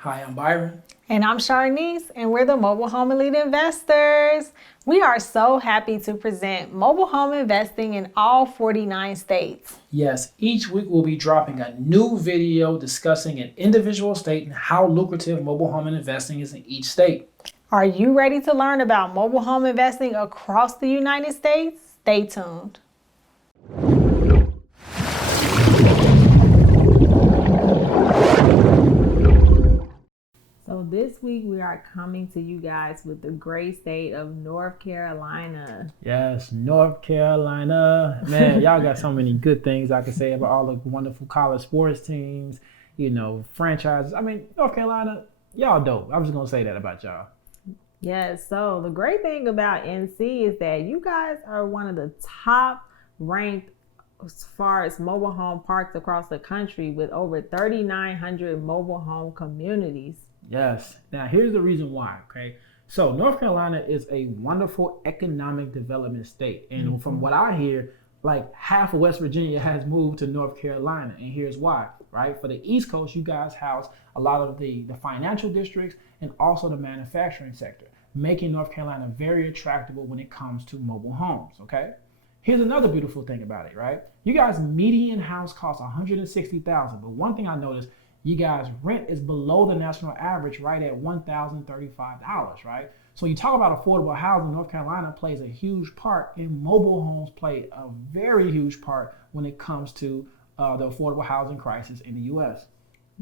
Hi, I'm Byron. And I'm Sharnice, and we're the Mobile Home Elite Investors. We are so happy to present mobile home investing in all 49 states. Yes, each week we'll be dropping a new video discussing an individual state and how lucrative mobile home investing is in each state. Are you ready to learn about mobile home investing across the United States? Stay tuned. So this week we are coming to you guys with the great state of North Carolina. Yes, North Carolina. Man, y'all got so many good things I can say about all the wonderful college sports teams, franchises. I mean, North Carolina, y'all dope. I'm just going to say that about y'all. Yes, so the great thing about NC is that you guys are one of the top ranked as far as mobile home parks across the country with over 3,900 mobile home communities. Yes. Now, here's the reason why, okay? So, North Carolina is a wonderful economic development state. And from what I hear, like half of West Virginia has moved to North Carolina. And here's why, right? For the East Coast, you guys house a lot of the financial districts and also the manufacturing sector, making North Carolina very attractive when it comes to mobile homes, okay? Here's another beautiful thing about it, right? You guys' median house costs $160,000, but one thing I noticed, you guys' rent is below the national average, right at $1,035, right? So you talk about affordable housing, North Carolina plays a huge part, and mobile homes play a very huge part when it comes to the affordable housing crisis in the U.S.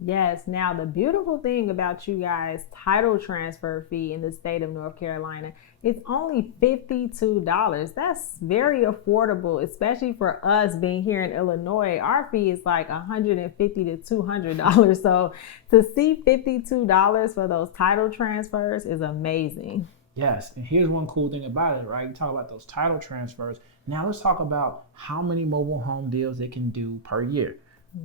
Yes. Now, the beautiful thing about you guys' title transfer fee in the state of North Carolina, it's only $52. That's very affordable, especially for us being here in Illinois. Our fee is like $150 to $200. So to see $52 for those title transfers is amazing. Yes, and here's one cool thing about it, right? You talk about those title transfers. Now let's talk about how many mobile home deals they can do per year.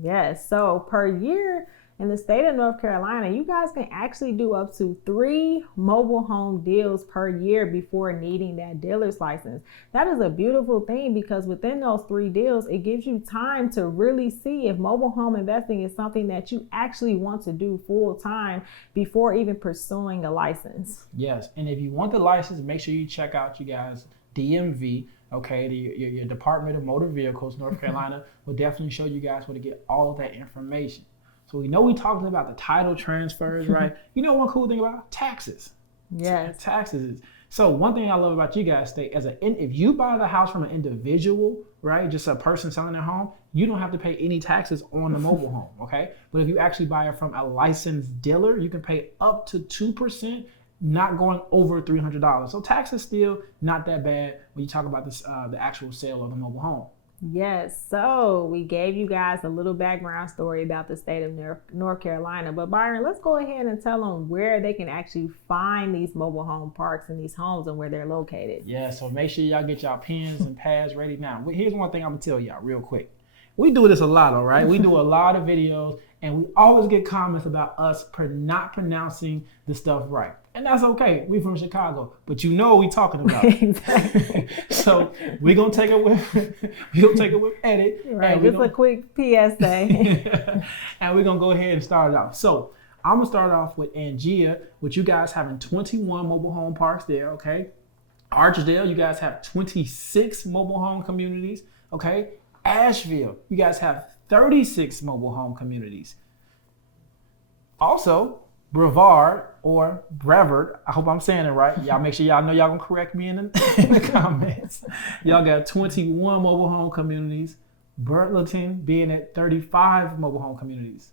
Yes. So per year, in the state of North Carolina, you guys can actually do up to 3 mobile home deals per year before needing that dealer's license. That is a beautiful thing because within those 3 deals, it gives you time to really see if mobile home investing is something that you actually want to do full time before even pursuing a license. Yes, and if you want the license, make sure you check out you guys DMV. Okay, your Department of Motor Vehicles, North Carolina, will definitely show you guys where to get all of that information. So we know we talked about the title transfers, right? You know one cool thing about taxes. Yes. Taxes. So one thing I love about you guys, state if you buy the house from an individual, right, just a person selling their home, you don't have to pay any taxes on the mobile home, okay? But if you actually buy it from a licensed dealer, you can pay up to 2%, not going over $300. So tax is still not that bad when you talk about this, the actual sale of the mobile home. Yes, so we gave you guys a little background story about the state of North Carolina. But Byron, let's go ahead and tell them where they can actually find these mobile home parks and these homes and where they're located. Yeah, so make sure y'all get y'all pens and pads ready now. Here's one thing I'm gonna tell y'all real quick. We do this a lot, all right? We do a lot of videos and we always get comments about us not pronouncing the stuff right. And that's okay. We from Chicago, but you know what we talking about. Exactly. So we're gonna take it with edit. Right, just a quick PSA. And we're gonna go ahead and start it off. So I'm gonna start off with Angia, with you guys having 21 mobile home parks there, okay? Archdale, you guys have 26 mobile home communities, okay? Asheville, you guys have 36 mobile home communities. Also, Brevard or Brevard, I hope I'm saying it right. Y'all make sure y'all know y'all gonna correct me in the comments. Y'all got 21 mobile home communities. Burlington being at 35 mobile home communities.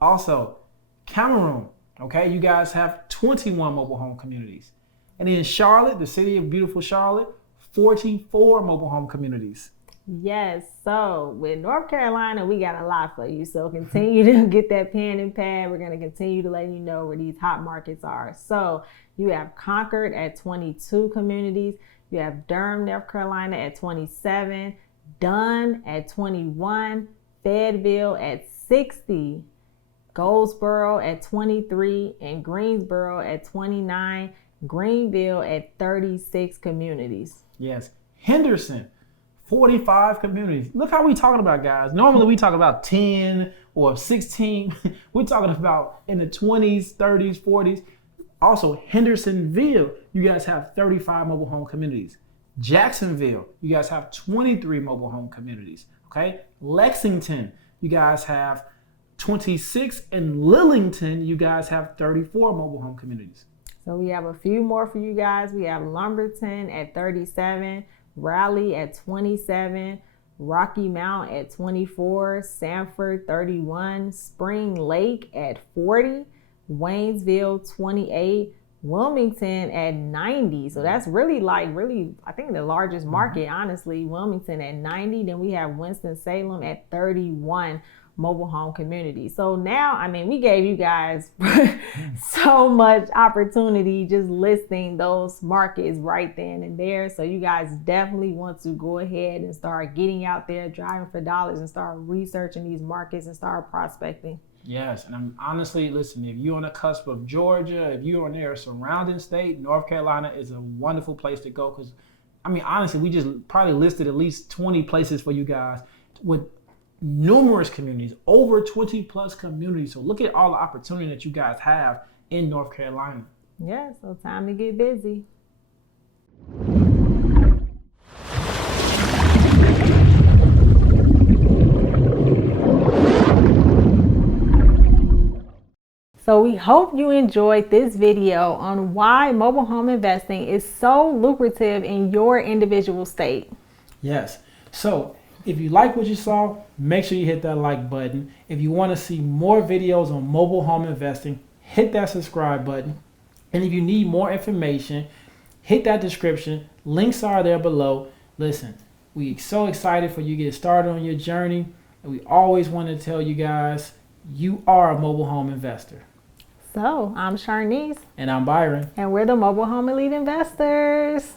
Also, Cameroon, okay, you guys have 21 mobile home communities. And in Charlotte, the city of beautiful Charlotte, 44 mobile home communities. Yes, so with North Carolina, we got a lot for you. So continue to get that pen and pad. We're going to continue to let you know where these hot markets are. So you have Concord at 22 communities. You have Durham, North Carolina at 27, Dunn at 21, Fayetteville at 60, Goldsboro at 23, and Greensboro at 29, Greenville at 36 communities. Yes, Henderson, 45 communities. Look how we talking about, guys. Normally we talk about 10 or 16. We're talking about in the 20s, 30s, 40s. Also, Hendersonville, you guys have 35 mobile home communities. Jacksonville, you guys have 23 mobile home communities. Okay. Lexington, you guys have 26. And Lillington, you guys have 34 mobile home communities. So we have a few more for you guys. We have Lumberton at 37, Raleigh at 27, Rocky Mount at 24, Sanford 31, Spring Lake at 40, Waynesville 28, Wilmington at 90. So that's really I think the largest market, honestly. Wilmington at 90. Then we have Winston-Salem at 31 mobile home communities. So now, I mean, we gave you guys so much opportunity just listing those markets right then and there. So you guys definitely want to go ahead and start getting out there, driving for dollars, and start researching these markets and start prospecting. Yes, and I'm honestly, listen, if you're on the cusp of Georgia, if you're in their surrounding state, North Carolina is a wonderful place to go because, I mean, honestly, we just probably listed at least 20 places for you guys with numerous communities, over 20 plus communities. So look at all the opportunity that you guys have in North Carolina. Yeah, so time to get busy. So we hope you enjoyed this video on why mobile home investing is so lucrative in your individual state. Yes. So if you like what you saw, make sure you hit that like button. If you want to see more videos on mobile home investing, hit that subscribe button. And if you need more information, hit that description. Links are there below. Listen, we're so excited for you to get started on your journey. And we always want to tell you guys, you are a mobile home investor. So I'm Sharnice. And I'm Byron. And we're the Mobile Home Elite Investors.